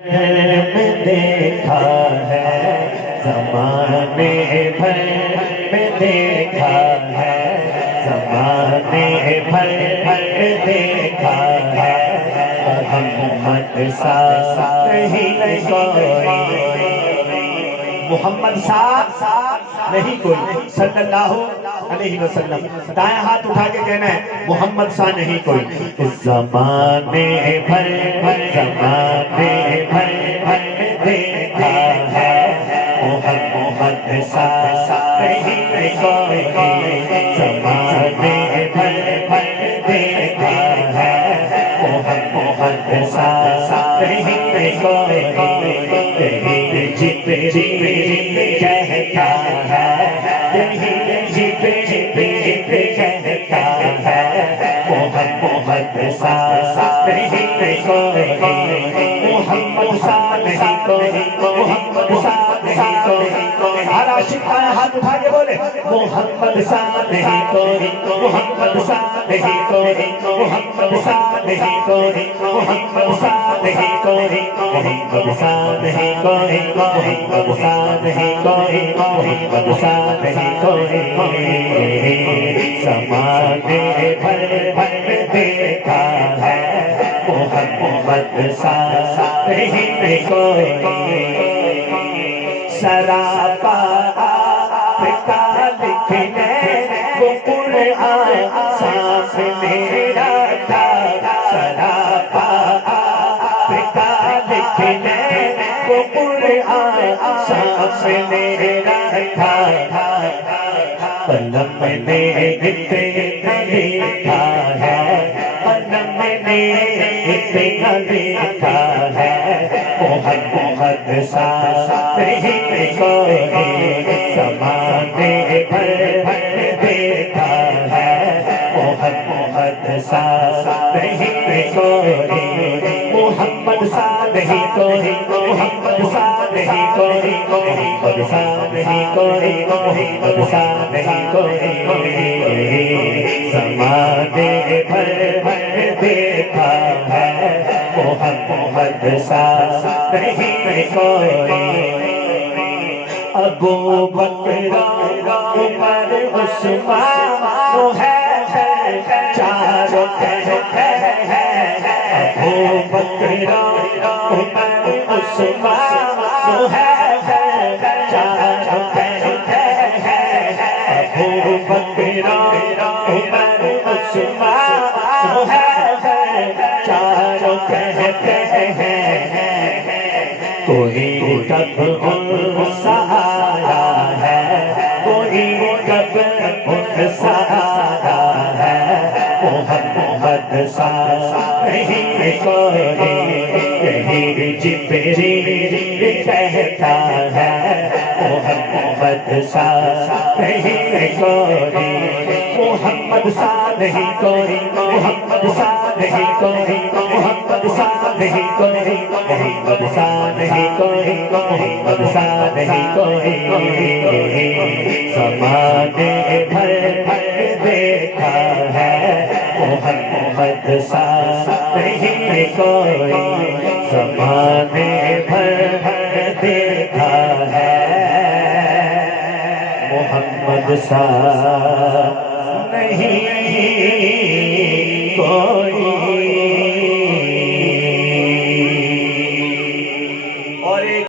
میں دیکھا ہے زمانے بھر میں دیکھا ہے زمانے بھر دیکھا ہے محمد سا نہیں کوئی محمد سا نہیں کوئی صلی اللہ علیہ وسلم دائیں ہاتھ اٹھا کے کہنا ہے محمد سا نہیں کوئی زمانے بھر دیکھا ہے محمد سا نہیں کوئی زمانے بھر دیکھا ہے محمد سا نہیں کوئی جبریل کہتا ہے جبریل کہتا ہے محمد سا نہیں کوئی محمد سا نہیں کوئی محمد سا نہیں کوئی سارا شکایت ہاتھ اٹھا کے بولے محمد سا نہیں کوئی محمد سا نہیں کوئی محمد سا نہیں کوئی محمد سا نہیں کوئی محمد سا نہیں کوئی محمد سا نہیں کوئی محمد سا نہیں کوئی زمانے بھر دیکھا ہے محمد سا نہیں کوئی سراپا کا لکھنے وہ قرآن صاف میرا تھا سراپا کا لکھنے وہ قرآن صاف میرا تھا قلم نے اتنا لکھا ہے قلم نے اتنا لکھا ہے محمد سا نہیں کوئی زمانے بھر دیکھا ہے محمد سا نہیں کوئی محمد سا نہیں کوئی محمد سا نہیں کوئی محمد سا نہیں کوئی محمد سا نہیں کوئی زمانے بھر دیکھا ہے محمد سا نہیں کوئی ابو بکر عمر عثمان وہ ہے چاروں کہتے ہیں ابو بکر عمر عثمان وہ ہے چاروں کہتے ہیں ابو بکر عمر عثمان وہ ہے چاروں کہتے ہیں کوئی کب ان سا آیا ہے کوئی کب ان سا آیا ہے محمد سا نہیں کوئی یہی جبریل کہتا ہے محمد سا نہیں کوئی محمد سا نہیں کوئی محمد سا نہیں کوئی محمد سا نہیں کوئی محمد سا نہیں کوئی محمد سا نہیں کوئی زمانے بھر دیکھا ہے محمد سا نہیں کوئی زمانے بھر دیکھا ہے محمد سا نہیں کوئی